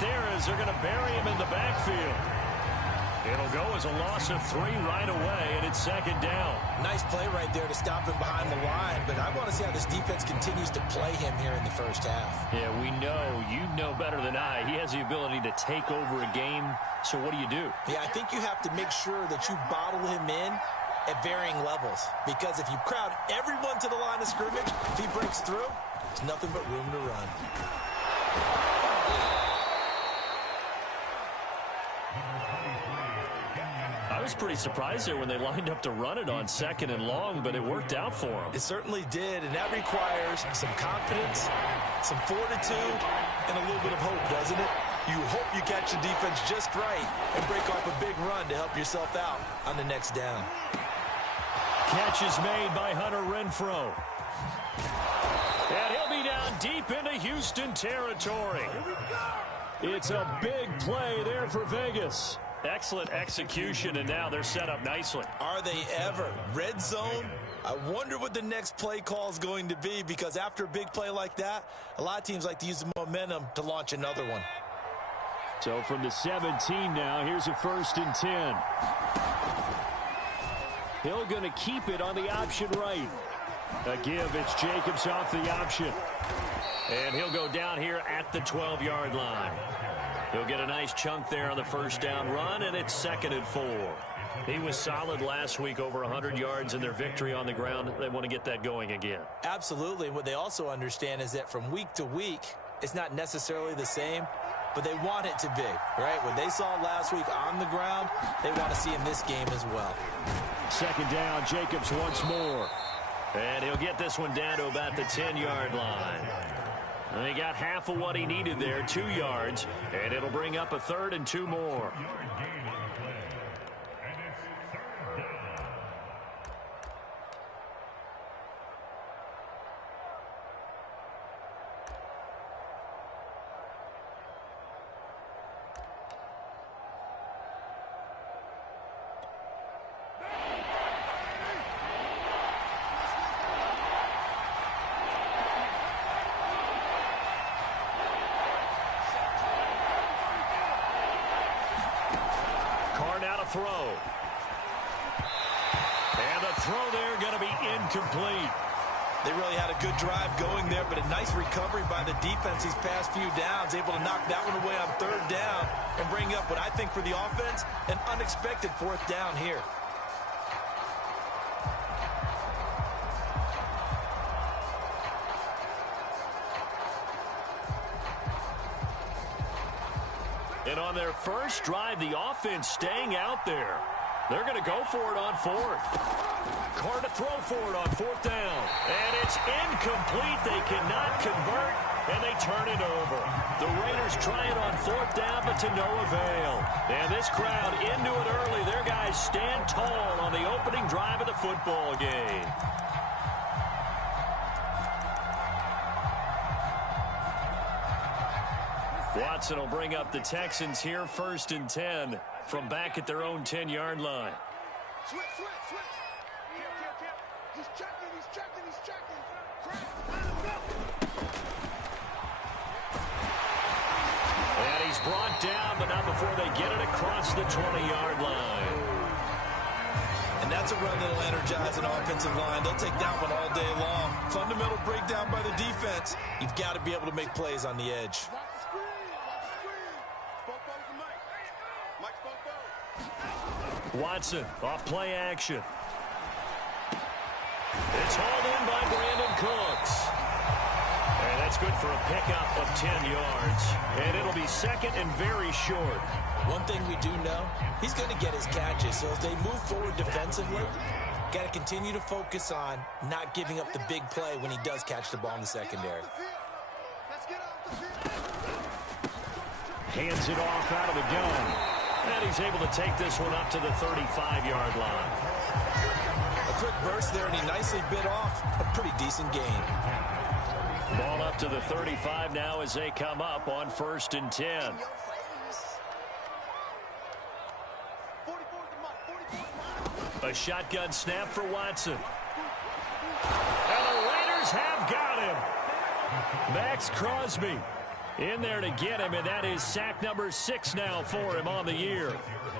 there as they're going to bury him in the backfield. It'll go as a loss of 3 right away, and it's second down. Nice play right there to stop him behind the line, but I want to see how this defense continues to play him here in the first half. Yeah, we know. You know better than I. He has the ability to take over a game, so what do you do? Yeah, I think you have to make sure that you bottle him in at varying levels, because if you crowd everyone to the line of scrimmage, if he breaks through, there's nothing but room to run. I was pretty surprised there when they lined up to run it on second and long, but it worked out for them. It certainly did, and that requires some confidence, some fortitude, and a little bit of hope, doesn't it? You hope you catch the defense just right and break off a big run to help yourself out on the next down. Catch is made by Hunter Renfrow. And he'll be down deep into Houston territory. It's a big play there for Vegas. Excellent execution, and now they're set up nicely. Are they ever? Red zone? I wonder what the next play call is going to be, because after a big play like that, a lot of teams like to use the momentum to launch another one. So from the 17 now, here's a 1st and 10. Hill going to keep it on the option right. A give, it's Jacobs off the option. And he'll go down here at the 12-yard line. He'll get a nice chunk there on the first down run, and it's 2nd and 4. He was solid last week, over 100 yards in their victory on the ground. They want to get that going again. Absolutely. And what they also understand is that from week to week, it's not necessarily the same, but they want it to be, right? What they saw last week on the ground, they want to see in this game as well. 2nd down, Jacobs once more. And he'll get this one down to about the 10-yard line. And he got half of what he needed there, 2 yards, and it'll bring up a 3rd and 2 more. Throw. And the throw there going to be incomplete. They really had a good drive going there, but a nice recovery by the defense these past few downs, able to knock that one away on 3rd down and bring up what I think for the offense, an unexpected 4th down here. And on their first drive, the offense staying out there. They're going to go for it on 4th. Carr to throw for it on 4th down. And it's incomplete. They cannot convert, and they turn it over. The Raiders try it on 4th down, but to no avail. And this crowd into it early. Their guys stand tall on the opening drive of the football game. Watson will bring up the Texans here, 1st and 10 from back at their own 10-yard line. Switch. He's checking. And he's brought down, but not before they get it across the 20-yard line. And that's a run that'll energize an offensive line. They'll take that one all day long. Fundamental breakdown by the defense. You've got to be able to make plays on the edge. Watson off play action. It's hauled in by Brandon Cooks. And that's good for a pickup of 10 yards. And it'll be 2nd and very short. One thing we do know, he's going to get his catches. So as they move forward defensively, got to continue to focus on not giving up the big play when he does catch the ball in the secondary. Hands it off out of the gun. And he's able to take this one up to the 35-yard line. A quick burst there, and he nicely bit off a pretty decent gain. Ball up to the 35 now as they come up on 1st and 10. A shotgun snap for Watson. And the Raiders have got him. Max Crosby In there to get him, and that is sack number 6 now for him on the year.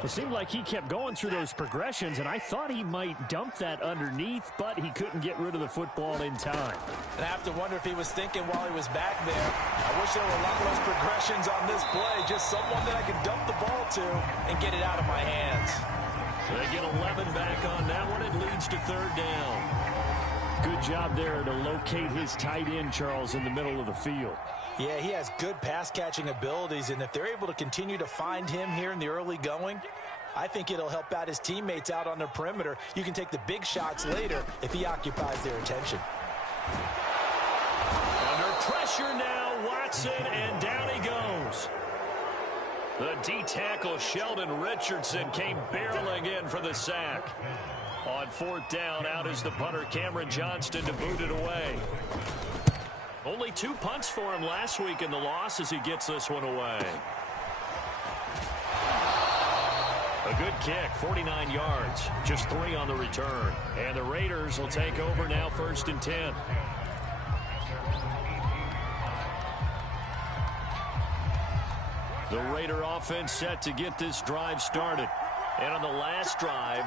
It seemed like he kept going through those progressions, and I thought he might dump that underneath, but he couldn't get rid of the football in time. And I have to wonder if he was thinking while he was back there, I wish there were a lot of those progressions on this play, just someone that I could dump the ball to and get it out of my hands. They get 11 back on that one. It leads to 3rd down. Good job there to locate his tight end, Charles, in the middle of the field. Yeah, he has good pass-catching abilities, and if they're able to continue to find him here in the early going, I think it'll help out his teammates out on the perimeter. You can take the big shots later if he occupies their attention. Under pressure now, Watson, and down he goes. The D-tackle, Sheldon Richardson, came barreling in for the sack. On 4th down, out is the punter, Cameron Johnston, to boot it away. Only 2 punts for him last week in the loss as he gets this one away. A good kick, 49 yards, just 3 on the return. And the Raiders will take over now, 1st and 10. The Raider offense set to get this drive started. And on the last drive,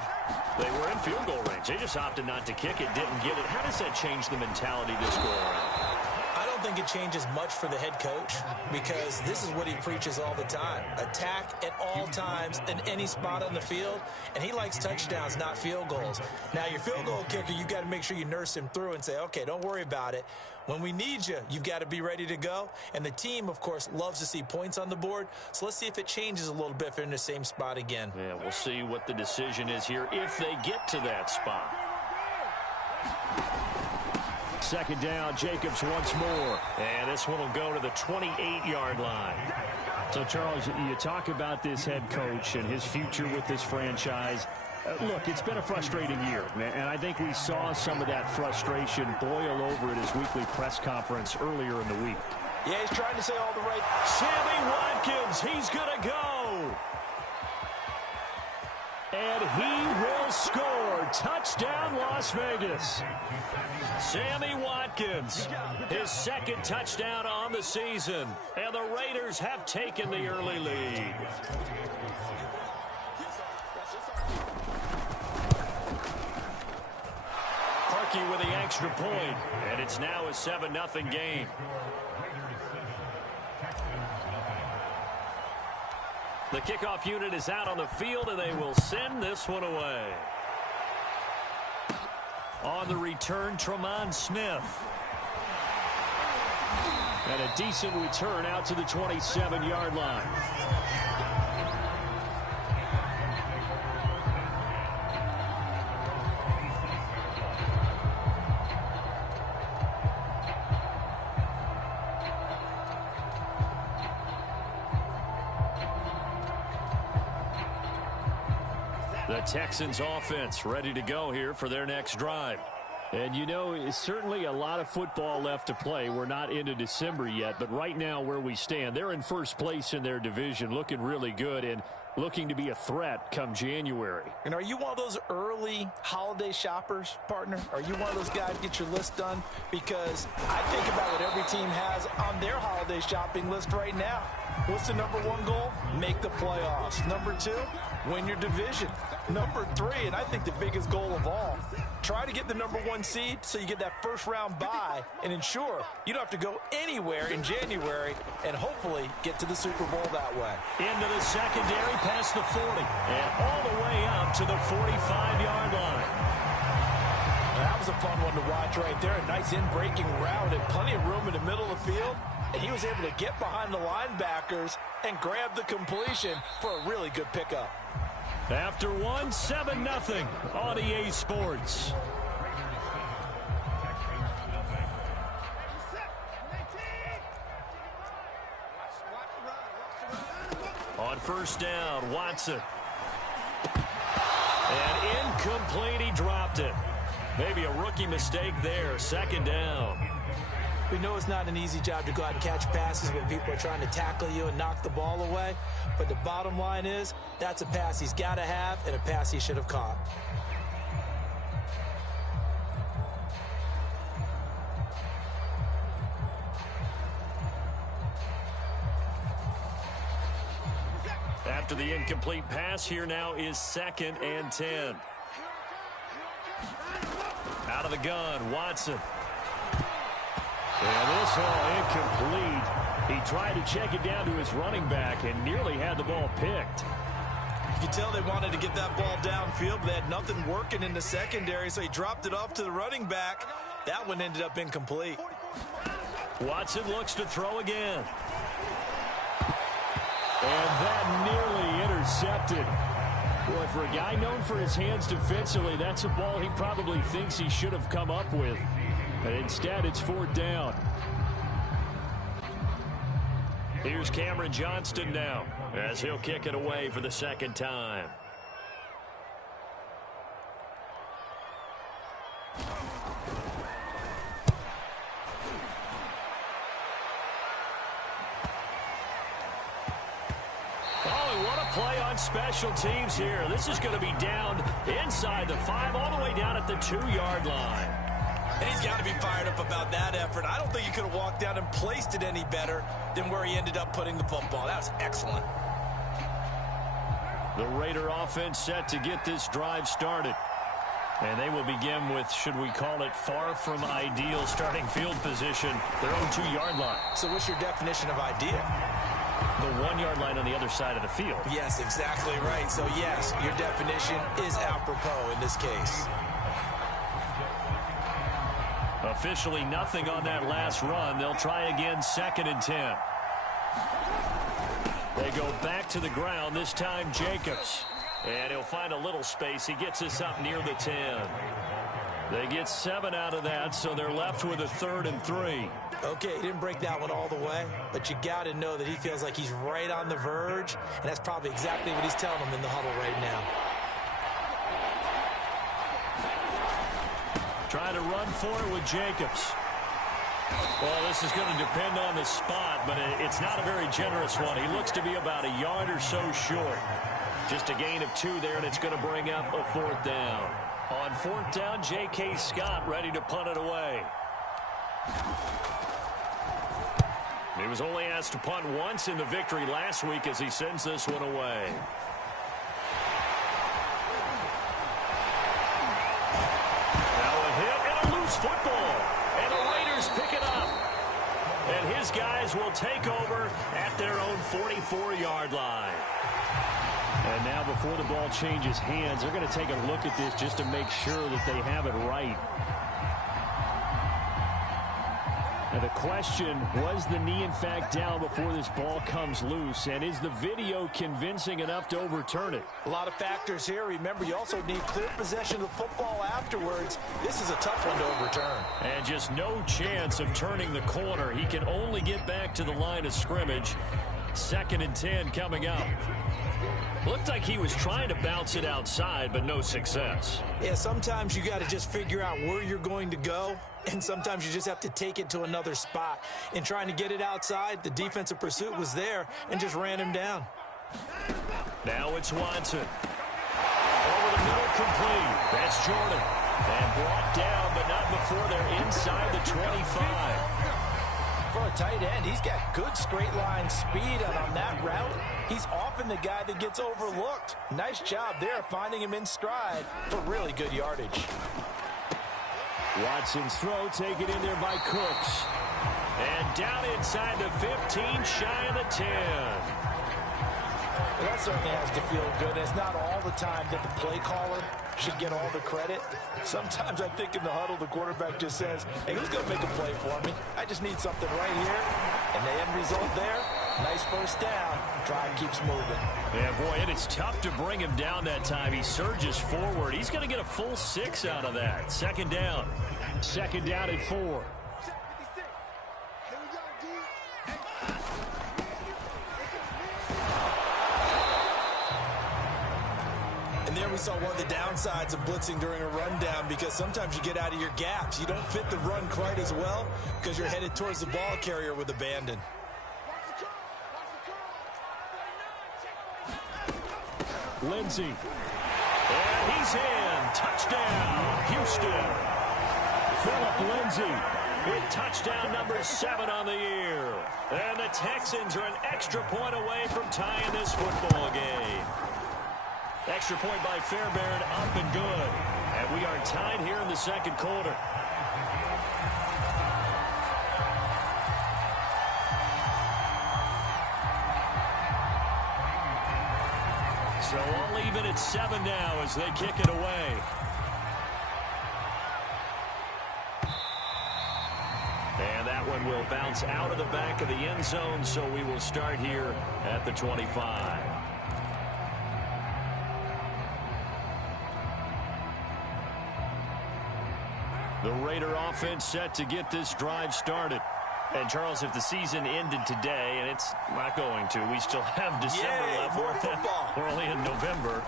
they were in field goal range. They just opted not to kick it, didn't get it. How does that change the mentality this go around? I don't think it changes much for the head coach because this is what he preaches all the time. Attack at all times in any spot on the field, and he likes touchdowns, not field goals. Now, your field goal kicker, you've got to make sure you nurse him through and say, okay, don't worry about it. When we need you, you've got to be ready to go. And the team, of course, loves to see points on the board. So let's see if it changes a little bit if they're in the same spot again. Yeah, we'll see what the decision is here if they get to that spot. 2nd down, Jacobs once more. And this one will go to the 28-yard line. So, Charles, you talk about this head coach and his future with this franchise. Look, it's been a frustrating year, and I think we saw some of that frustration boil over at his weekly press conference earlier in the week. Yeah, he's trying to say all the right. Sammy Watkins, he's going to go. And he will score. Touchdown, Las Vegas. Sammy Watkins, his 2nd touchdown on the season. And the Raiders have taken the early lead. Harkey with the extra point, and it's now a 7-0 game. The kickoff unit is out on the field, and they will send this one away. On the return, Tremont Smith. And a decent return out to the 27-yard line. The Texans offense ready to go here for their next drive. And, you know, it's certainly a lot of football left to play. We're not into December yet, but right now where we stand, they're in first place in their division, looking really good and looking to be a threat come January. And are you one of those early holiday shoppers, partner? Are you one of those guys get your list done? Because I think about what every team has on their holiday shopping list right now. What's the #1 goal? Make the playoffs. #2, win your division. #3, and I think the biggest goal of all, try to get the #1 seed so you get that first-round bye and ensure you don't have to go anywhere in January and hopefully get to the Super Bowl that way. Into the secondary, past the 40, and all the way up to the 45-yard line. That was a fun one to watch right there. A nice in-breaking route and plenty of room in the middle of the field. And he was able to get behind the linebackers and grab the completion for a really good pickup. After 1, 7-0 on EA Sports. On 1st down, Watson. And incomplete, he dropped it. Maybe a rookie mistake there, 2nd down. We know it's not an easy job to go out and catch passes when people are trying to tackle you and knock the ball away. But the bottom line is, that's a pass he's got to have and a pass he should have caught. After the incomplete pass, here now is 2nd and 10. Out of the gun, Watson. And this all incomplete. He tried to check it down to his running back and nearly had the ball picked. You can tell they wanted to get that ball downfield, but they had nothing working in the secondary, so he dropped it off to the running back. That one ended up incomplete. Watson looks to throw again. And that nearly intercepted. Boy, for a guy known for his hands defensively, that's a ball he probably thinks he should have come up with. But instead, it's 4th down. Here's Cameron Johnston now as he'll kick it away for the 2nd time. Play on special teams here. This is going to be down inside the 5, all the way down at the 2-yard line. And he's got to be fired up about that effort. I don't think he could have walked down and placed it any better than where he ended up putting the football. That was excellent. The Raider offense set to get this drive started. And they will begin with, should we call it, far from ideal starting field position, their own 2-yard line. So what's your definition of ideal? The 1-yard line on the other side of the field. Yes, exactly right. So, yes, your definition is apropos in this case. Officially nothing on that last run. They'll try again, 2nd and 10. They go back to the ground, this time Jacobs. And he'll find a little space. He gets us up near the 10. They get 7 out of that, so they're left with a 3rd and 3. Okay, he didn't break that one all the way, but you got to know that he feels like he's right on the verge, and that's probably exactly what he's telling them in the huddle right now. Trying to run for it with Jacobs. Well, this is going to depend on the spot, but it's not a very generous one. He looks to be about a yard or so short. Just a gain of 2 there, and it's going to bring up a 4th down. On 4th down, J.K. Scott ready to punt it away. He was only asked to punt once in the victory last week as he sends this one away. Now a hit and a loose football. And the Raiders pick it up. And his guys will take over at their own 44-yard line. And now before the ball changes hands, they're going to take a look at this just to make sure that they have it right. Now the question, was the knee in fact down before this ball comes loose? And is the video convincing enough to overturn it? A lot of factors here. Remember, you also need clear possession of the football afterwards. This is a tough one to overturn. And just no chance of turning the corner. He can only get back to the line of scrimmage. 2nd and 10 coming up. Looked like he was trying to bounce it outside, but no success. Yeah, sometimes you got to just figure out where you're going to go, and sometimes you just have to take it to another spot. In trying to get it outside, the defensive pursuit was there and just ran him down. Now it's Watson. Over the middle, complete. That's Jordan. And brought down, but not before they're inside the 25. For a tight end, he's got good straight line speed, and on that route, he's often the guy that gets overlooked. Nice job there finding him in stride for really good yardage. Watson's throw taken in there by Cooks. And down inside the 15, shy of the 10. Well, that certainly has to feel good. It's not all the time that the play caller should get all the credit. Sometimes I think in the huddle, the quarterback just says, hey, who's going to make a play for me? I just need something right here. And the end result there, nice first down. Drive keeps moving. Yeah, boy, and it's tough to bring him down that time. He surges forward. He's going to get a full 6 out of that. 2nd down. 2nd down at 4. And there we saw one of the downsides of blitzing during a rundown, because sometimes you get out of your gaps. You don't fit the run quite as well because you're headed towards the ball carrier with abandon. Lindsey. And he's in. Touchdown, Houston. Phillip Lindsey. with touchdown number 7 on the year. And the Texans are an extra point away from tying this football game. Extra point by Fairbairn, up and good. And we are tied here in the second quarter. So all even at 7 now as they kick it away. And that one will bounce out of the back of the end zone, so we will start here at the 25. The Raider offense set to get this drive started. And, Charles, if the season ended today, and it's not going to, we still have December left. More football. We're only in November.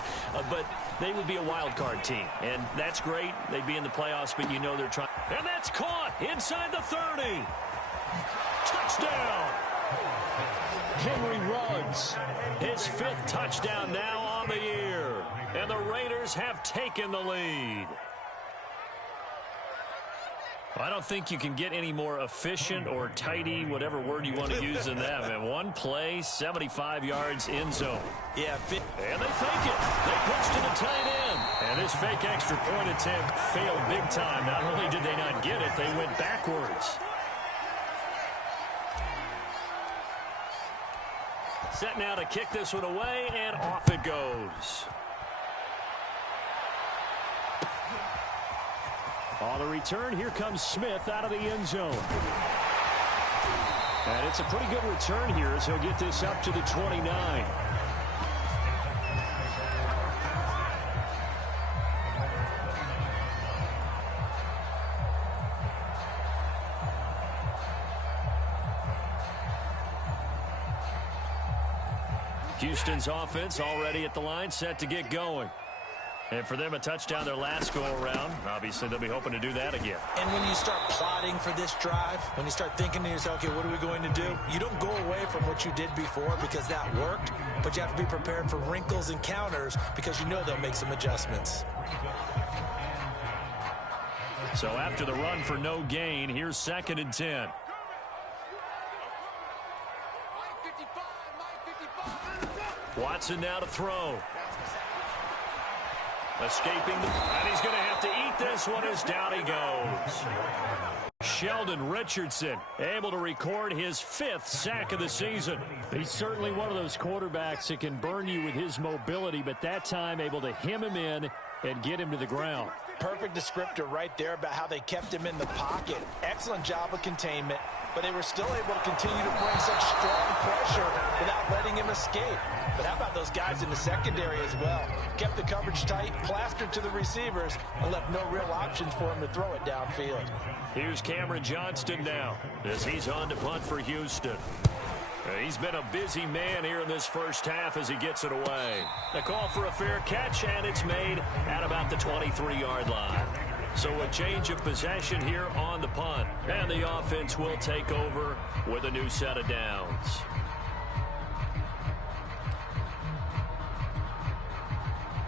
But they would be a wild card team. And that's great. They'd be in the playoffs, but you know they're trying. And that's caught inside the 30. Touchdown. Henry Ruggs. His 5th touchdown now on the year. And the Raiders have taken the lead. I don't think you can get any more efficient or tidy, whatever word you want to use in that. And one play, 75 yards in zone. Yeah. And they fake it. They pitch to the tight end. And this fake extra point attempt failed big time. Not only did they not get it, they went backwards. Set now to kick this one away, and off it goes. On the return, here comes Smith out of the end zone. And it's a pretty good return here as he'll get this up to the 29. Houston's offense already at the line, set to get going. And for them, a touchdown their last go-around. Obviously, they'll be hoping to do that again. And when you start plotting for this drive, when you start thinking to yourself, okay, what are we going to do? You don't go away from what you did before because that worked, but you have to be prepared for wrinkles and counters because you know they'll make some adjustments. So after the run for no gain, here's 2nd and 10. Watson now to throw. Escaping, and he's going to have to eat this one as down he goes. Sheldon Richardson able to record his 5th sack of the season. He's certainly one of those quarterbacks that can burn you with his mobility, but that time able to hem him in and get him to the ground. Perfect descriptor right there about how they kept him in the pocket. Excellent job of containment, but they were still able to continue to bring such strong pressure without letting him escape. But how about those guys in the secondary as well? Kept the coverage tight, plastered to the receivers, and left no real options for him to throw it downfield. Here's Cameron Johnston now as he's on to punt for Houston. He's been a busy man here in this first half as he gets it away. A call for a fair catch, and it's made at about the 23-yard line. So a change of possession here on the punt. And the offense will take over with a new set of downs.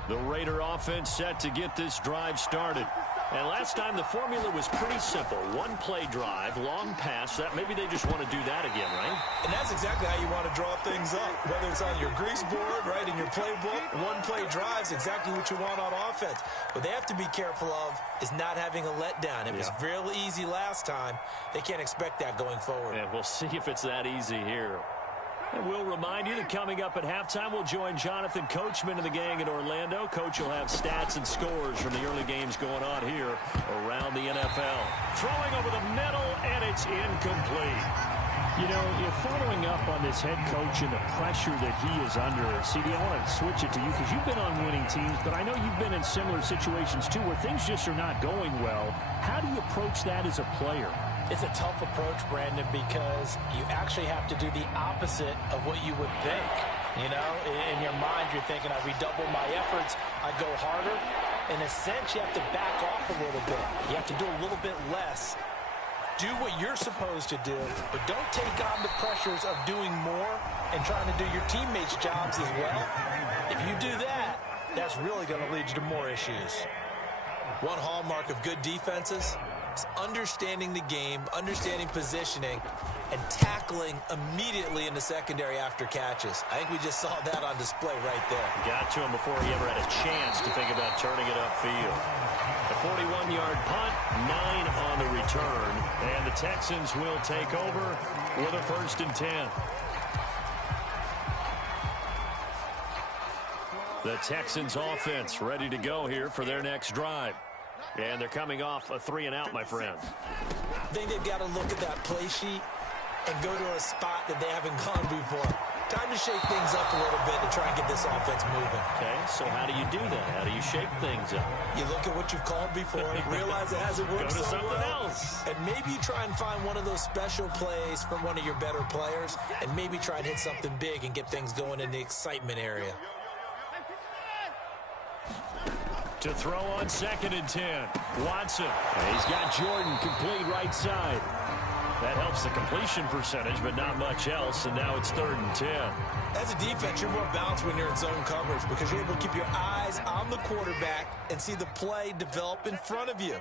The Raider offense set to get this drive started. And last time the formula was pretty simple. One play drive, long pass. That maybe they just want to do that again, right? And that's exactly how you want to draw things up. Whether it's on your grease board, right, in your playbook, one play drive is exactly what you want on offense. What they have to be careful of is not having a letdown. It was real easy last time. They can't expect that going forward. And we'll see if it's that easy here. And we'll remind you that coming up at halftime, we'll join Jonathan Coachman and the gang in Orlando. Coach will have stats and scores from the early games going on here around the NFL. Throwing over the middle, and it's incomplete. You know, following up on this head coach and the pressure that he is under, CD, I want to switch it to you because you've been on winning teams, but I know you've been in similar situations too where things just are not going well. How do you approach that as a player? It's a tough approach, Brandon, because you actually have to do the opposite of what you would think. You know, in your mind, you're thinking, I redouble my efforts, I go harder. In a sense, you have to back off a little bit. You have to do a little bit less. Do what you're supposed to do, but don't take on the pressures of doing more and trying to do your teammates' jobs as well. If you do that, that's really going to lead you to more issues. One hallmark of good defenses is understanding the game, understanding positioning, and tackling immediately in the secondary after catches. I think we just saw that on display right there. Got to him before he ever had a chance to think about turning it upfield. A 41-yard punt, 9 on the return, and the Texans will take over with a 1st and 10. The Texans offense ready to go here for their next drive. And they're coming off a 3-and-out, my friend. I think they've got to look at that play sheet and go to a spot that they haven't gone before. Time to shake things up a little bit to try and get this offense moving. Okay, so how do you do that? How do you shake things up? You look at what you've called before, realize it hasn't worked Go to so something well, else. and maybe you try and find one of those special plays from one of your better players, and maybe try and hit something big and get things going in the excitement area. To throw on 2nd and 10. Watson. And he's got Jordan complete right side. That helps the completion percentage, but not much else, and now it's 3rd and 10. As a defense, you're more balanced when you're in zone coverage because you're able to keep your eyes on the quarterback and see the play develop in front of you.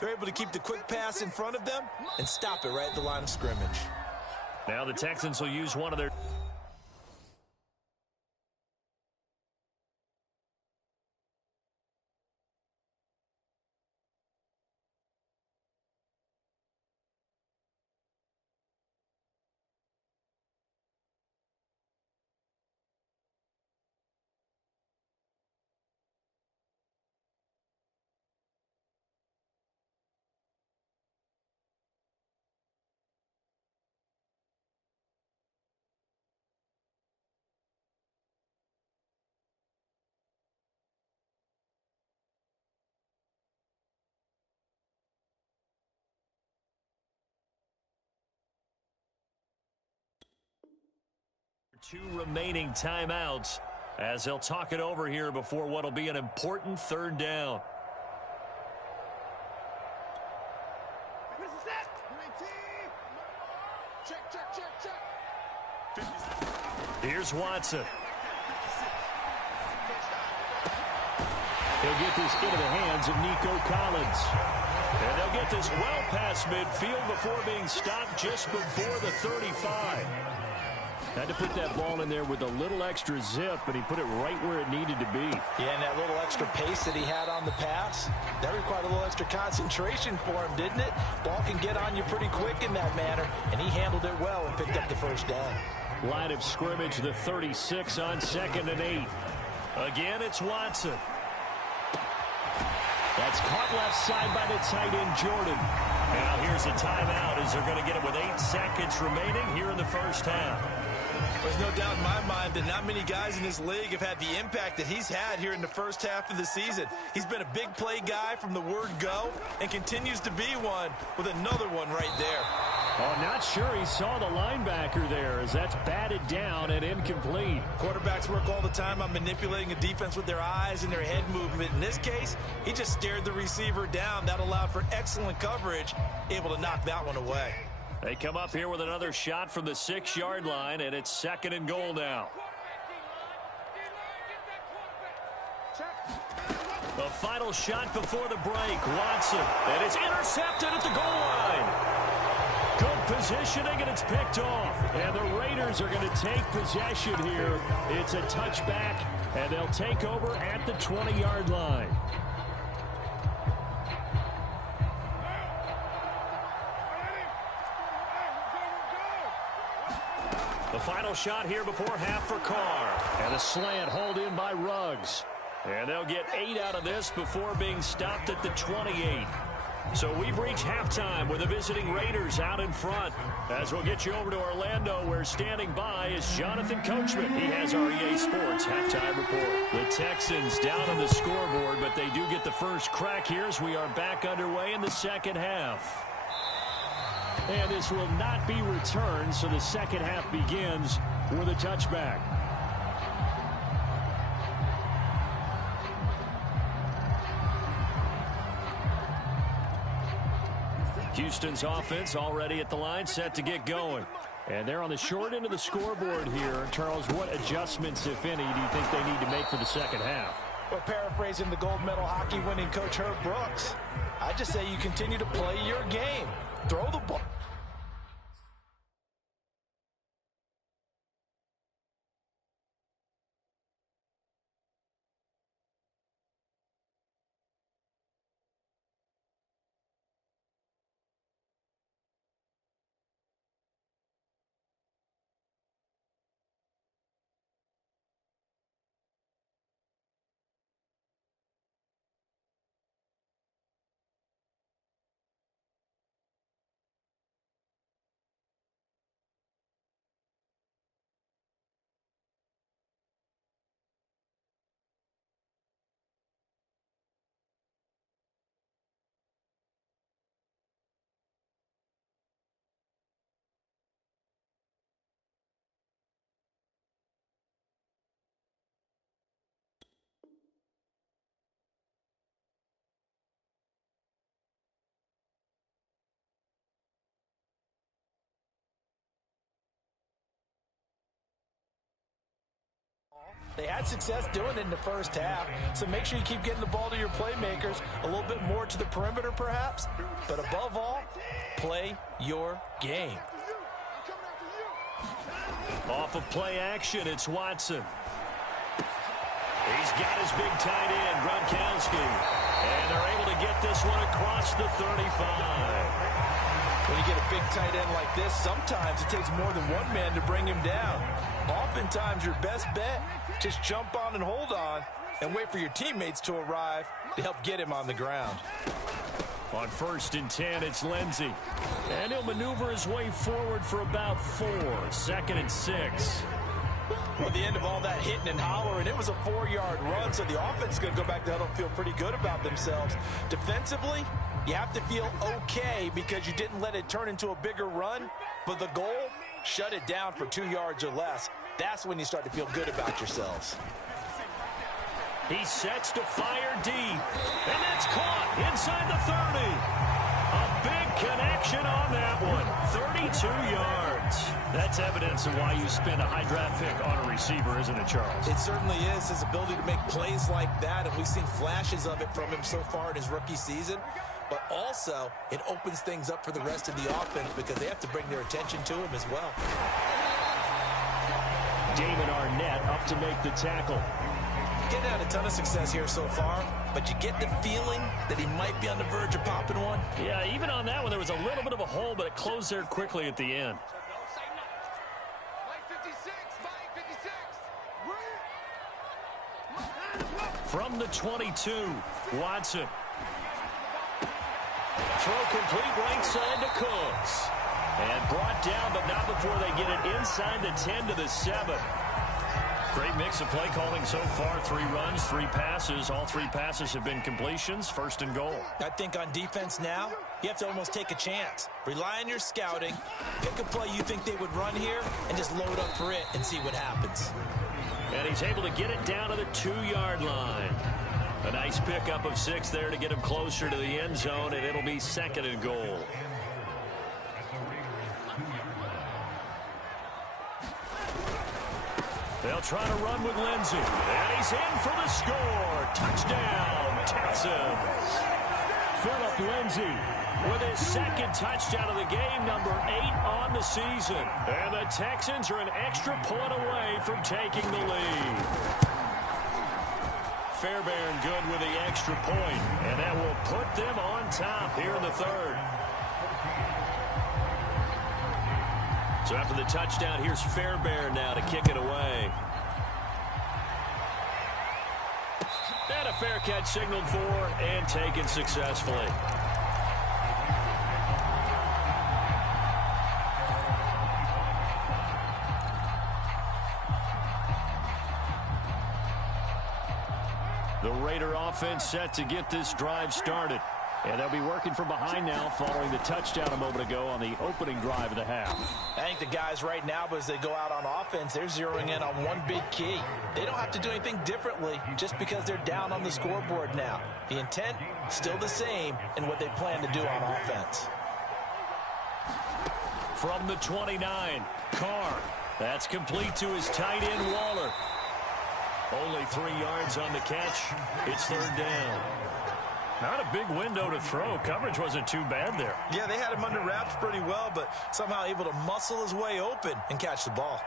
They're able to keep the quick pass in front of them and stop it right at the line of scrimmage. Now the Texans will use one of their... Two remaining timeouts as they'll talk it over here before what will be an important 3rd down. Here's Watson. He'll get this into the hands of Nico Collins. And they'll get this well past midfield before being stopped just before the 35. Had to put that ball in there with a little extra zip, but he put it right where it needed to be. Yeah, and that little extra pace that he had on the pass, that required a little extra concentration for him, didn't it? Ball can get on you pretty quick in that manner, and he handled it well and picked up the 1st down. Line of scrimmage, the 36 on 2nd and 8. Again, it's Watson. That's caught left side by the tight end, Jordan. Now here's a timeout as they're going to get it with 8 seconds remaining here in the 1st half. There's no doubt in my mind that not many guys in this league have had the impact that he's had here in the 1st half of the season. He's been a big play guy from the word go and continues to be one with another one right there. Oh, not sure he saw the linebacker there as that's batted down and incomplete. Quarterbacks work all the time on manipulating a defense with their eyes and their head movement. In this case, he just stared the receiver down. That allowed for excellent coverage, able to knock that one away. They come up here with another shot from the 6-yard line, and it's 2nd and goal now. The final shot before the break, Watson, and it's intercepted at the goal line. Good positioning, and it's picked off. And the Raiders are going to take possession here. It's a touchback, and they'll take over at the 20-yard line. The final shot here before half for Carr. And a slant hauled in by Ruggs. And they'll get 8 out of this before being stopped at the 28. So we've reached halftime with the visiting Raiders out in front. As we'll get you over to Orlando, where standing by is Jonathan Coachman. He has our EA Sports halftime report. The Texans down on the scoreboard, but they do get the first crack here as we are back underway in the 2nd half. And this will not be returned, so the 2nd half begins with a touchback. Houston's offense already at the line, set to get going. And they're on the short end of the scoreboard here. Charles, what adjustments, if any, do you think they need to make for the 2nd half? Or paraphrasing the gold medal hockey winning coach Herb Brooks, I just say you continue to play your game. Throw the ball. They had success doing it in the first half, so make sure you keep getting the ball to your playmakers, a little bit more to the perimeter perhaps, but above all, play your game. Off of play action, it's Watson. He's got his big tight end, Gronkowski, and they're able to get this one across the 35. When you get a big tight end like this, sometimes it takes more than one man to bring him down. Oftentimes, your best bet, just jump on and hold on and wait for your teammates to arrive to help get him on the ground. On 1st and 10, it's Lindsey. And he'll maneuver his way forward for about 4. 2nd and 6. Well, at the end of all that hitting and hollering, it was a 4-yard run, so the offense is going to go back to huddle and feel pretty good about themselves. Defensively, you have to feel okay because you didn't let it turn into a bigger run, but the goal, shut it down for 2 yards or less. That's when you start to feel good about yourselves. He sets to fire deep, and that's caught inside the 30. A big connection on that one, 32 yards. That's evidence of why you spend a high draft pick on a receiver, isn't it, Charles? It certainly is. His ability to make plays like that, and we've seen flashes of it from him so far in his rookie season. But also, it opens things up for the rest of the offense because they have to bring their attention to him as well. Damon Arnett up to make the tackle. Getting had a ton of success here so far, but you get the feeling that he might be on the verge of popping one. Yeah, even on that one, there was a little bit of a hole, but it closed there quickly at the end. From the 22, Watson. Throw complete right side to Cooks. And brought down, but not before they get it inside the 10 to the 7. Great mix of play calling so far. 3 runs, 3 passes. All 3 passes have been completions. 1st and goal. I think on defense now, you have to almost take a chance. Rely on your scouting. Pick a play you think they would run here and just load up for it and see what happens. And he's able to get it down to the 2-yard line. A nice pickup of 6 there to get him closer to the end zone, and it'll be 2nd and goal. They'll try to run with Lindsey. And he's in for the score. Touchdown, Texans. Phillip Lindsey with his 2nd touchdown of the game, number 8 on the season. And the Texans are an extra point away from taking the lead. Fairbairn good with the extra point, and that will put them on top here in the 3rd. So after the touchdown, here's Fairbairn now to kick it away. And a fair catch signaled for and taken successfully. The Raider offense set to get this drive started. And they'll be working from behind now following the touchdown a moment ago on the opening drive of the half. I think the guys right now, as they go out on offense, they're zeroing in on one big key. They don't have to do anything differently just because they're down on the scoreboard now. The intent, still the same in what they plan to do on offense. From the 29, Carr. That's complete to his tight end, Waller. Only 3 yards on the catch. It's third down. Not a big window to throw. Coverage wasn't too bad there. Yeah, they had him under wraps pretty well, but somehow able to muscle his way open and catch the ball.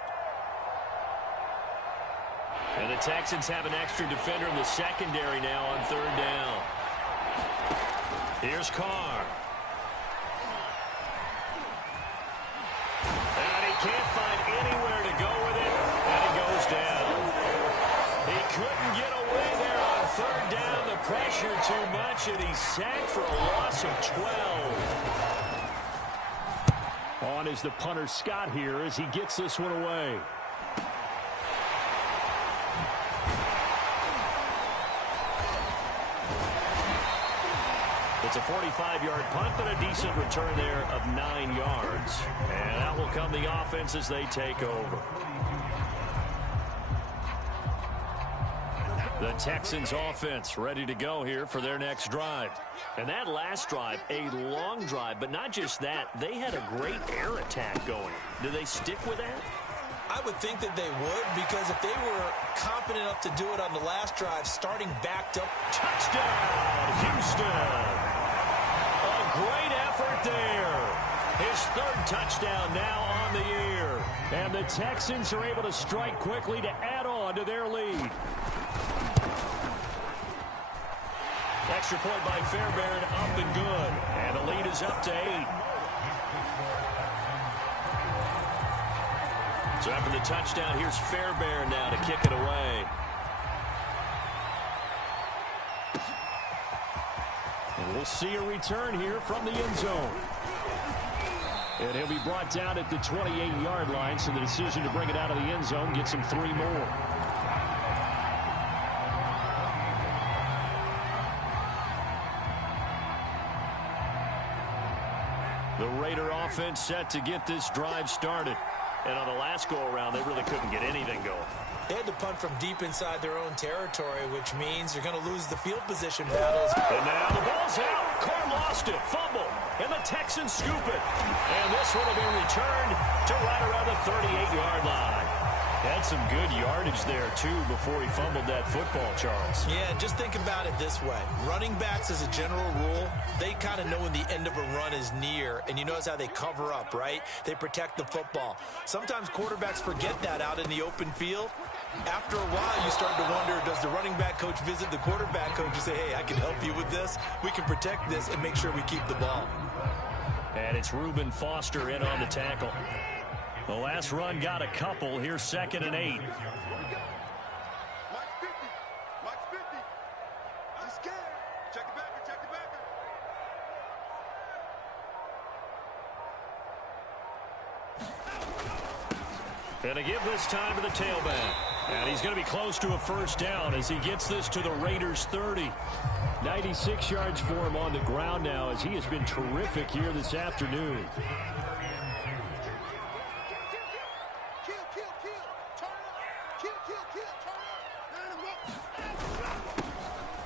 And the Texans have an extra defender in the secondary now on third down. Here's Carr. And he can't find anywhere to go with it, and he goes down. He couldn't get away there on third down. The pressure too much, and he's sacked for a loss of 12. On is the punter Scott here as he gets this one away. It's a 45-yard punt, but a decent return there of 9 yards. And that will come the offense as they take over. The Texans offense ready to go here for their next drive. And that last drive, a long drive, but not just that. They had a great air attack going. Do they stick with that? I would think that they would, because if they were confident enough to do it on the last drive, starting backed up. Touchdown, Houston. A great effort there. His third touchdown now on the year. And the Texans are able to strike quickly to add on to their lead. Extra point by Fairbairn, up and good. And the lead is up to 8. So after the touchdown, here's Fairbairn now to kick it away. And we'll see a return here from the end zone. And he'll be brought down at the 28-yard line, so the decision to bring it out of the end zone gets him 3 more. The Raider offense set to get this drive started. And on the last go-around, they really couldn't get anything going. They had to punt from deep inside their own territory, which means you're going to lose the field position battles. And now the ball's out. Carr lost it. Fumble. And the Texans scoop it. And this one will be returned to right around the 38-yard line. Had some good yardage there, too, before he fumbled that football, Charles. Yeah, just think about it this way. Running backs, as a general rule, they kind of know when the end of a run is near, and you notice how they cover up, right? They protect the football. Sometimes quarterbacks forget that out in the open field. After a while, you start to wonder, does the running back coach visit the quarterback coach and say, hey, I can help you with this? We can protect this and make sure we keep the ball. And it's Reuben Foster in on the tackle. The last run got a couple. Here's 2nd and 8. Mike's 50. Mike's 50. I'm scared. Check it back. Check it back. And to give this time to the tailback. And he's going to be close to a first down as he gets this to the Raiders' 30. 96 yards for him on the ground now, as he has been terrific here this afternoon.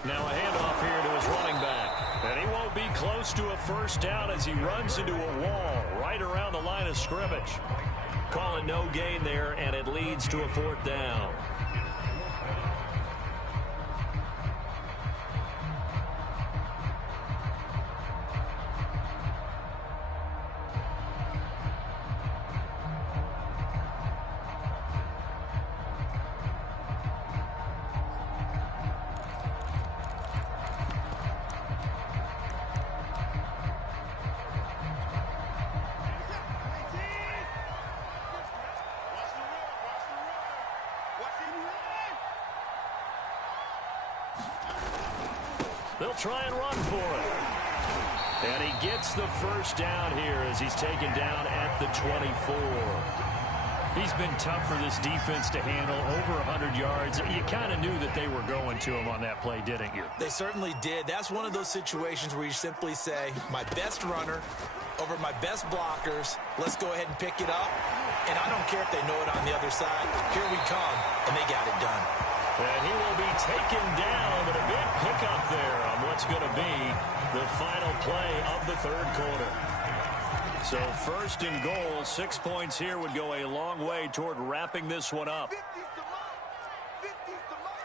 Now a handoff here to his running back. And he won't be close to a first down as he runs into a wall right around the line of scrimmage. Calling no gain there, and it leads to a 4th down. They'll try and run for it. And he gets the first down here as he's taken down at the 24. He's been tough for this defense to handle, over 100 yards. You kind of knew that they were going to him on that play, didn't you? They certainly did. That's one of those situations where you simply say, my best runner over my best blockers, let's go ahead and pick it up. And I don't care if they know it on the other side. Here we come, and they got it done. And he will be taken down, but a big pickup there on what's going to be the final play of the third quarter. So 1st and goal, 6 points here would go a long way toward wrapping this one up. 50's the mark. 50's the mark.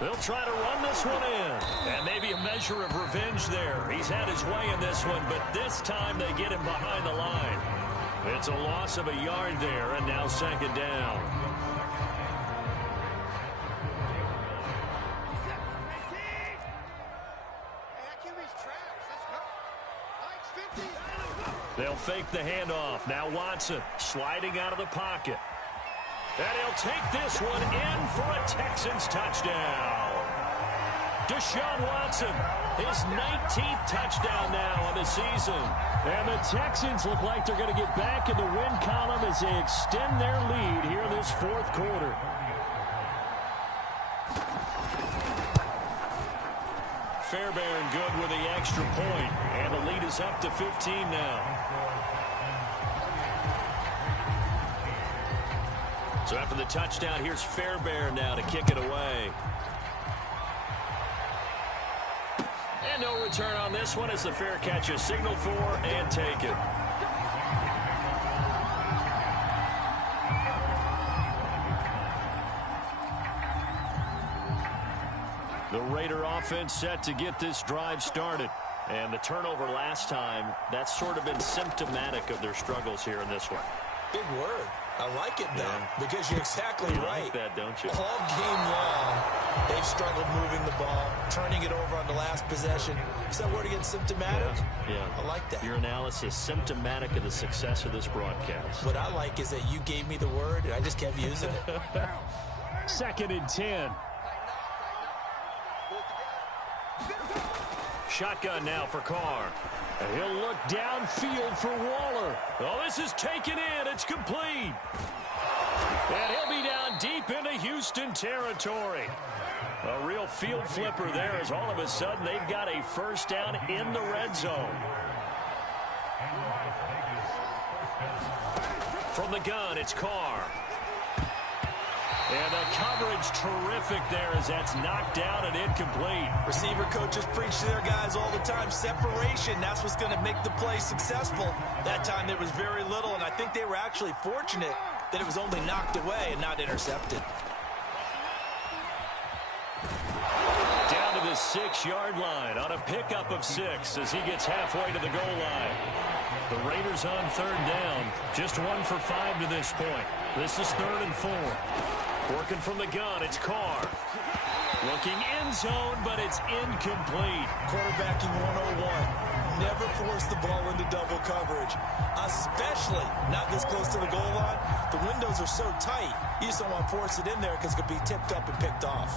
They'll try to run this one in. And maybe a measure of revenge there. He's had his way in this one, but this time they get him behind the line. It's a loss of a yard there, and now second down. They'll fake the handoff. Now Watson sliding out of the pocket. And he'll take this one in for a Texans touchdown. Deshaun Watson, his 19th touchdown now on the season. And the Texans look like they're going to get back in the win column as they extend their lead here in this fourth quarter. Fairbairn good with the extra point, and the lead is up to 15 now. So after the touchdown, here's Fairbairn now to kick it away. And no return on this one as the fair catch is signaled for and taken. The Raider offense set to get this drive started. And the turnover last time, that's sort of been symptomatic of their struggles here in this one. Big word. I like it, though, because you're exactly right. Like that, don't you? All game long, they've struggled moving the ball, turning it over on the last possession. Is that word again, symptomatic? Yeah. I like that. Your analysis, symptomatic of the success of this broadcast. What I like is that you gave me the word, and I just kept using it. 2nd and 10. Shotgun now for Carr. And he'll look downfield for Waller. Oh, this is taken in. It's complete. And he'll be down deep into Houston territory. A real field flipper there as all of a sudden they've got a first down in the red zone. From the gun, it's Carr. And the coverage terrific there as that's knocked down and incomplete. Receiver coaches preach to their guys all the time. Separation, that's what's going to make the play successful. That time there was very little, and I think they were actually fortunate that it was only knocked away and not intercepted. Down to the 6-yard line on a pickup of 6 as he gets halfway to the goal line. The Raiders on 3rd down. Just 1 for 5 to this point. This is 3rd and 4. Working from the gun, it's Carr. Looking end zone, but it's incomplete. Quarterbacking 101. Never force the ball into double coverage, especially not this close to the goal line. The windows are so tight, you just don't want to force it in there because it could be tipped up and picked off.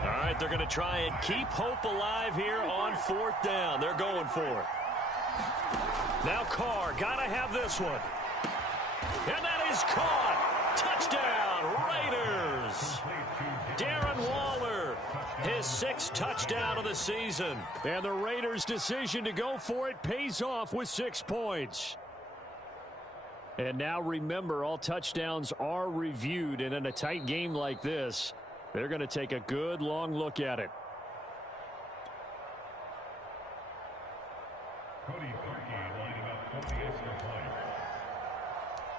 All right, they're going to try and keep hope alive here on 4th down. They're going for it. Now Carr, got to have this one. And that is caught. Touchdown, Raiders. Darren Waller, his 6th touchdown of the season. And the Raiders' decision to go for it pays off with 6 points. And now remember, all touchdowns are reviewed, and in a tight game like this, they're going to take a good long look at it.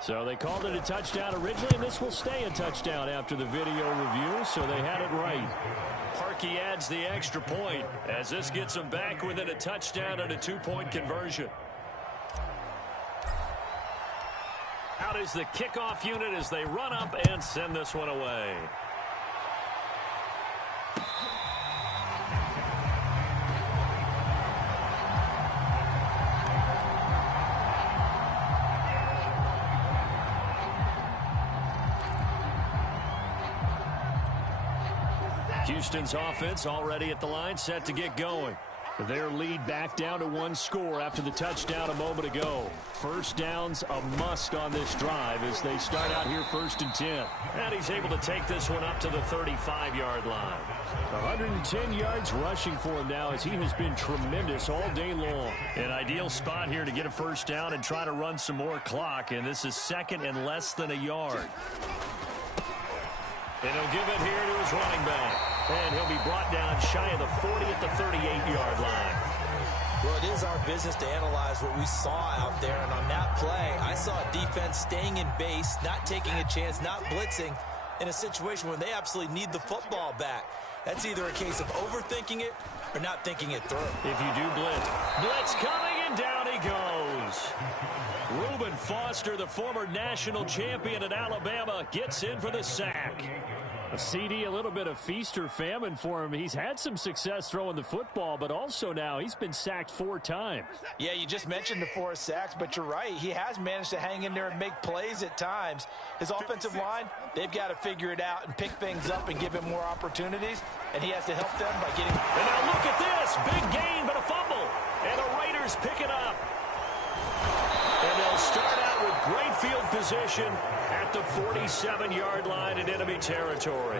So they called it a touchdown originally, and this will stay a touchdown after the video review, so they had it right. Parkey adds the extra point as this gets them back within a touchdown and a 2-point conversion. Out is the kickoff unit as they run up and send this one away. Houston's offense already at the line, set to get going. Their lead back down to 1 score after the touchdown a moment ago. First down's a must on this drive as they start out here 1st and 10. And he's able to take this one up to the 35-yard line. 110 yards rushing for him now as he has been tremendous all day long. An ideal spot here to get a first down and try to run some more clock, and this is 2nd and less than a yard. And he'll give it here to his running back. And he'll be brought down shy of the 40 at the 38-yard line. Well, it is our business to analyze what we saw out there. And on that play, I saw a defense staying in base, not taking a chance, not blitzing, in a situation when they absolutely need the football back. That's either a case of overthinking it or not thinking it through. If you do blitz coming, and down he goes. Reuben Foster, the former national champion at Alabama, gets in for the sack. A CD, a little bit of feast or famine for him. He's had some success throwing the football, but also now he's been sacked 4 times. Yeah, you just mentioned the 4 sacks, but you're right. He has managed to hang in there and make plays at times. His offensive line, they've got to figure it out and pick things up and give him more opportunities, and he has to help them by getting... And now look at this. Big gain, but a fumble. And the Raiders pick it up. And they'll start out with great field position at the 47-yard line in enemy territory.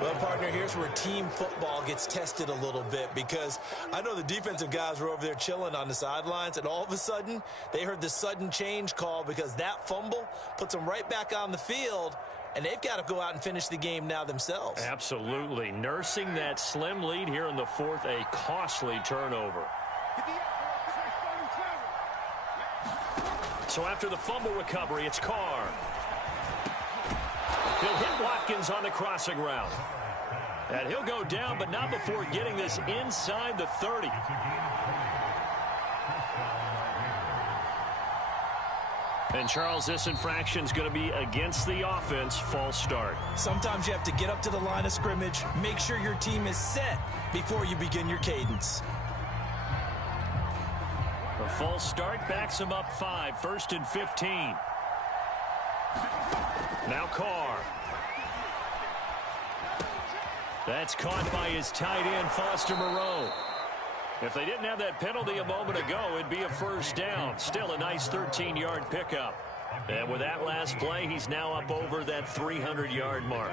Well, partner, here's where team football gets tested a little bit, because I know the defensive guys were over there chilling on the sidelines, and all of a sudden, they heard the sudden change call because that fumble puts them right back on the field, and they've got to go out and finish the game now themselves. Absolutely. Nursing that slim lead here in the 4th, a costly turnover. So after the fumble recovery, it's Carr. He'll hit Watkins on the crossing route. And he'll go down, but not before getting this inside the 30. And, Charles, this infraction's going to be against the offense. False start. Sometimes you have to get up to the line of scrimmage, make sure your team is set before you begin your cadence. The false start backs him up 5, 1st and 15. Now Carr. That's caught by his tight end, Foster Moreau. If they didn't have that penalty a moment ago, it'd be a first down. Still a nice 13-yard pickup. And with that last play, he's now up over that 300-yard mark.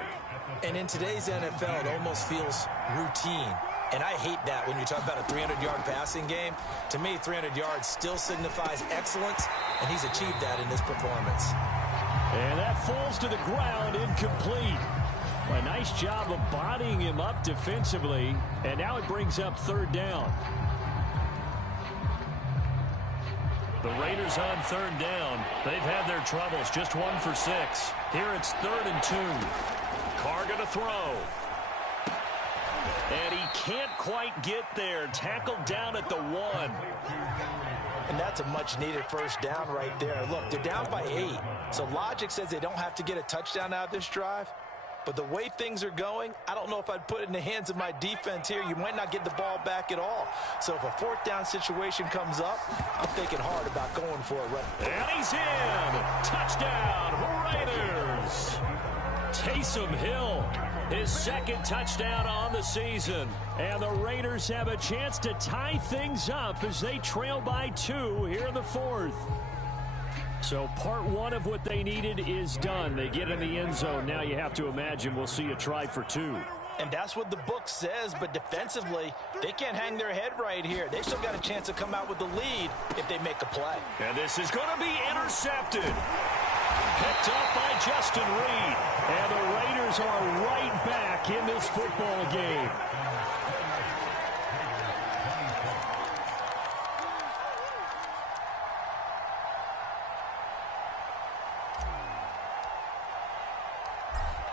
And in today's NFL, it almost feels routine. And I hate that when you talk about a 300-yard passing game. To me, 300 yards still signifies excellence, and he's achieved that in this performance. And that falls to the ground, incomplete. A nice job of bodying him up defensively, and now it brings up 3rd down. The Raiders on 3rd down. They've had their troubles, just 1 for 6. Here it's 3rd and 2. Carr going to throw. And he can't quite get there. Tackled down at the 1. And that's a much-needed first down right there. Look, they're down by 8. So logic says they don't have to get a touchdown out of this drive. But the way things are going, I don't know if I'd put it in the hands of my defense here. You might not get the ball back at all. So if a 4th down situation comes up, I'm thinking hard about going for it. Right. And he's in. Touchdown, Raiders. Taysom Hill, his 2nd touchdown on the season. And the Raiders have a chance to tie things up as they trail by 2 here in the 4th. So part 1 of what they needed is done. They get in the end zone. Now you have to imagine we'll see a try for 2. And that's what the book says, but defensively, they can't hang their head right here. They still got a chance to come out with the lead if they make a play. And this is going to be intercepted. Picked up by Justin Reed. And the Raiders are right back in this football game.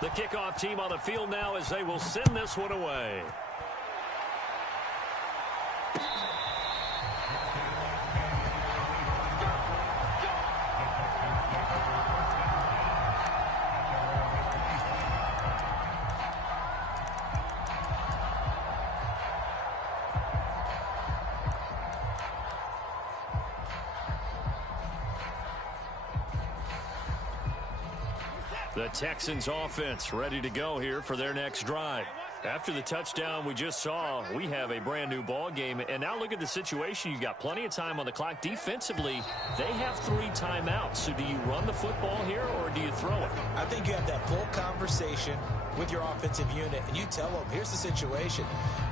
The kickoff team on the field now as they will send this one away. The Texans offense ready to go here for their next drive. After the touchdown we just saw, we have a brand new ball game. And now look at the situation. You've got plenty of time on the clock. Defensively, they have 3 timeouts. So do you run the football here or do you throw it? I think you have that full conversation with your offensive unit, and you tell them, here's the situation.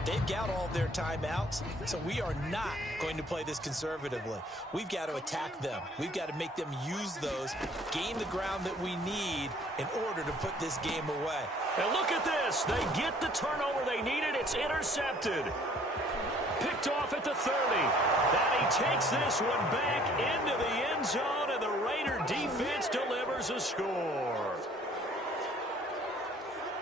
They've got all their timeouts, so we are not going to play this conservatively. We've got to attack them. We've got to make them use those, gain the ground that we need in order to put this game away. And look at this. They get the turnover they needed. It's intercepted. Picked off at the 30. And he takes this one back into the end zone, and the Raider defense delivers a score.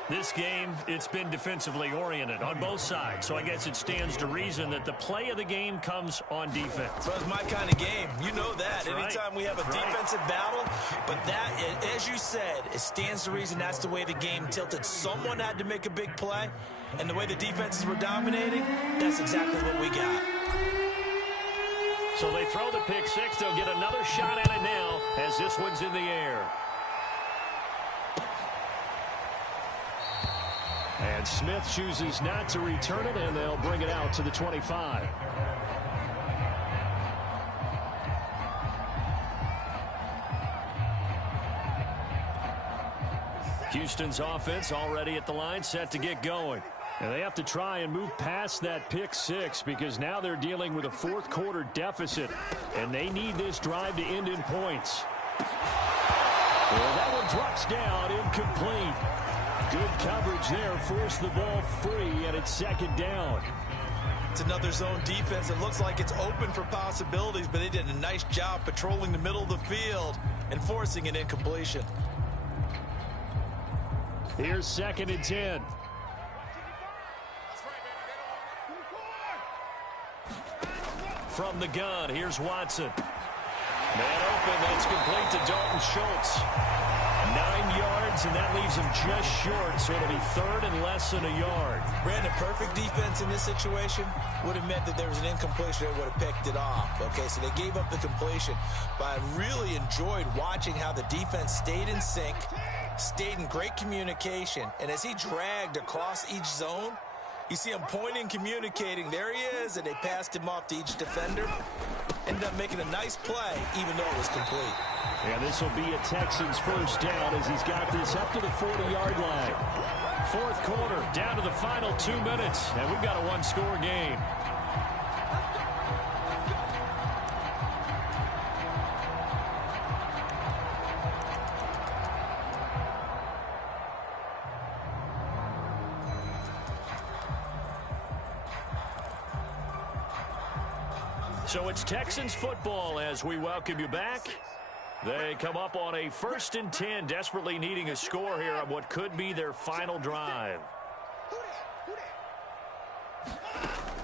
This game, it's been defensively oriented on both sides, so I guess it stands to reason that the play of the game comes on defense. Well, it's my kind of game. You know that. That's Anytime right. we have a That's defensive battle, but that, as you said, it stands to reason that's the way the game tilted. Someone had to make a big play, and the way the defenses were dominating, that's exactly what we got. So they throw the pick six. They'll get another shot at it now as this one's in the air. And Smith chooses not to return it, and they'll bring it out to the 25. Houston's offense already at the line, set to get going. And they have to try and move past that pick six because now they're dealing with a fourth quarter deficit, and they need this drive to end in points. Well, that one drops down, incomplete. Good coverage there, forced the ball free, and it's second down. It's another zone defense. It looks like it's open for possibilities, but they did a nice job patrolling the middle of the field and forcing an incompletion. Here's 2nd and 10. From the gun, here's Watson. Man open, that's complete to Dalton Schultz. 9 yards, and that leaves him just short, so it'll be third and less than a yard. Brandon, perfect defense in this situation would have meant that there was an incompletion. They would have picked it off. Okay, so they gave up the completion. But I really enjoyed watching how the defense stayed in sync, stayed in great communication, and as he dragged across each zone, you see him pointing, communicating. There he is, and they passed him off to each defender. Ended up making a nice play, even though it was complete. And this will be a Texans first down as he's got this up to the 40-yard line. Fourth quarter, down to the final 2 minutes, and we've got a one-score game. So it's Texans football as we welcome you back. They come up on a 1st and 10, desperately needing a score here on what could be their final drive.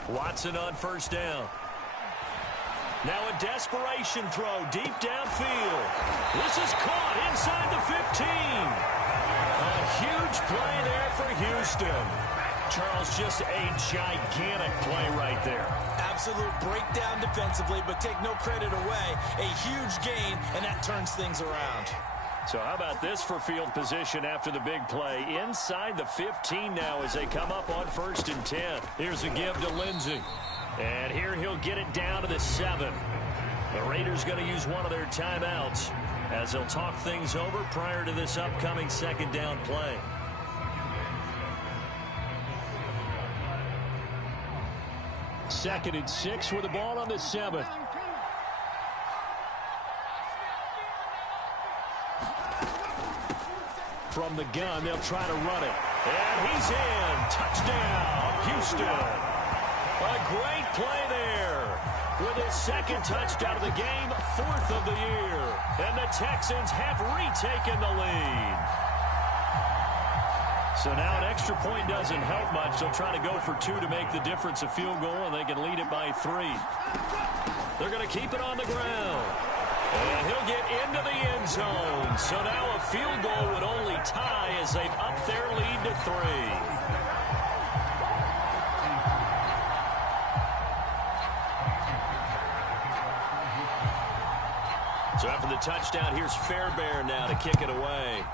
Watson on first down. Now a desperation throw deep downfield. This is caught inside the 15. A huge play there for Houston. Charles, just a gigantic play right there. Absolute breakdown defensively, but take no credit away. A huge gain, and that turns things around. So how about this for field position after the big play? Inside the 15 now as they come up on 1st and 10. Here's a give to Lindsey. And here he'll get it down to the 7. The Raiders going to use one of their timeouts as they'll talk things over prior to this upcoming 2nd down play. Second and 6 with the ball on the 7th. From the gun, they'll try to run it. And he's in. Touchdown, Houston. A great play there. With his 2nd touchdown of the game, 4th of the year. And the Texans have retaken the lead. So now an extra point doesn't help much. They'll try to go for 2 to make the difference a field goal, and they can lead it by 3. They're going to keep it on the ground. And he'll get into the end zone. So now a field goal would only tie as they've upped their lead to 3. So after the touchdown, here's Fairbairn now to kick it away.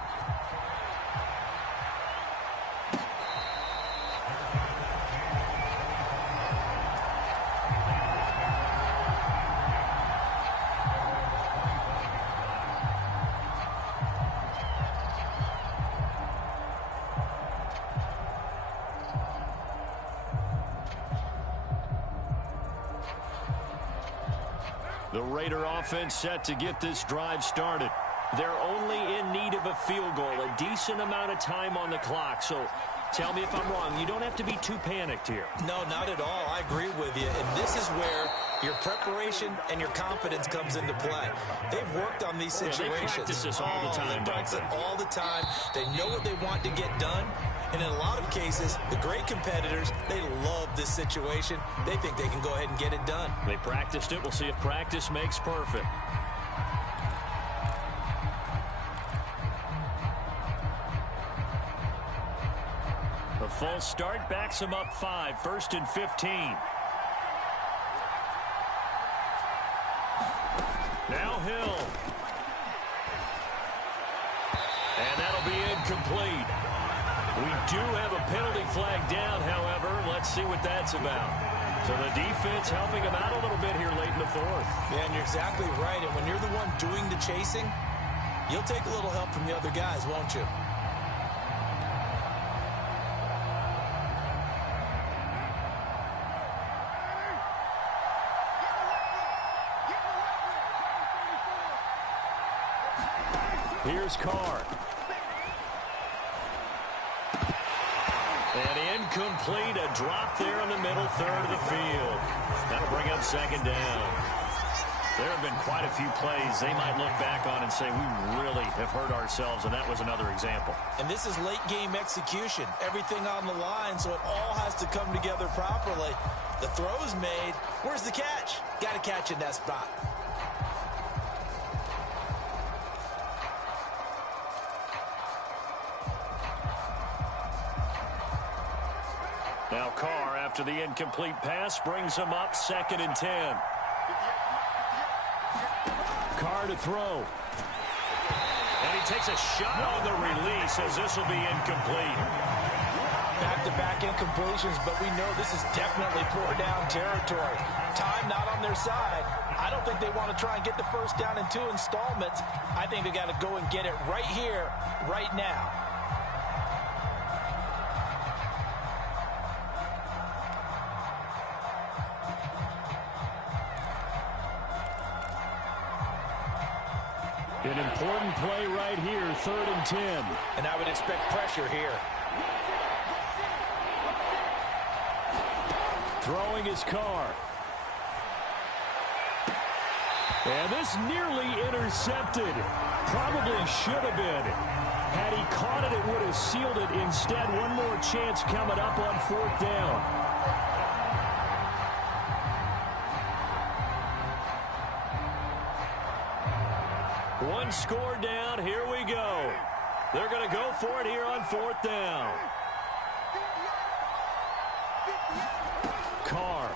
The Raider offense set to get this drive started. They're only in need of a field goal, a decent amount of time on the clock. So tell me if I'm wrong. You don't have to be too panicked here. No, not at all. I agree with you. And this is where your preparation and your confidence comes into play. They've worked on these situations. They practice this all the time. They practice it all the time. They know what they want to get done. And in a lot of cases, the great competitors, they love this situation. They think they can go ahead and get it done. They practiced it. We'll see if practice makes perfect. A full start backs them up 5, 1st and 15. Now Hill. And that'll be incomplete. We do have a penalty flag down, however. Let's see what that's about. So the defense helping them out a little bit here late in the 4th. Yeah, and you're exactly right. And when you're the one doing the chasing, you'll take a little help from the other guys, won't you? Here's Carr. And incomplete, a drop there in the middle third of the field. That'll bring up 2nd down. There have been quite a few plays they might look back on and say, we really have hurt ourselves, and that was another example. And this is late game execution. Everything on the line, so it all has to come together properly. The throw's made. Where's the catch? Got to catch in that spot. Now Carr, after the incomplete pass, brings him up 2nd and 10. Carr to throw. And he takes a shot on the release as this will be incomplete. Back-to-back incompletions, but we know this is definitely 4-down territory. Time not on their side. I don't think they want to try and get the first down in 2 installments. I think they got to go and get it right here, right now. An important play right here, 3rd and 10. And I would expect pressure here. Throwing his Carr. And this nearly intercepted. Probably should have been. Had he caught it, it would have sealed it. Instead, one more chance coming up on 4th down. One score down. Here we go. They're going to go for it here on 4th down. Carr.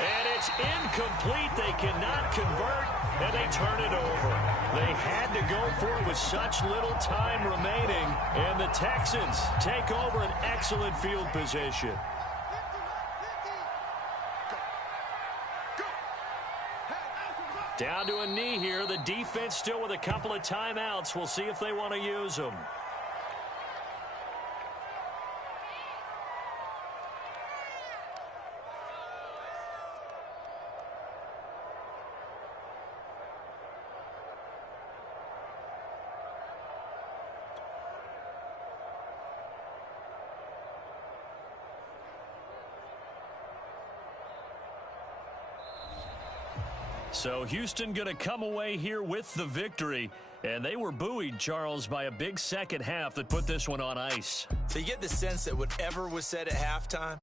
And it's incomplete. They cannot convert, and they turn it over. They had to go for it with such little time remaining, and the Texans take over an excellent field position. Down to a knee here. The defense still with a couple of timeouts. We'll see if they want to use them. So Houston going to come away here with the victory. And they were buoyed, Charles, by a big second half that put this one on ice. So you get the sense that whatever was said at halftime,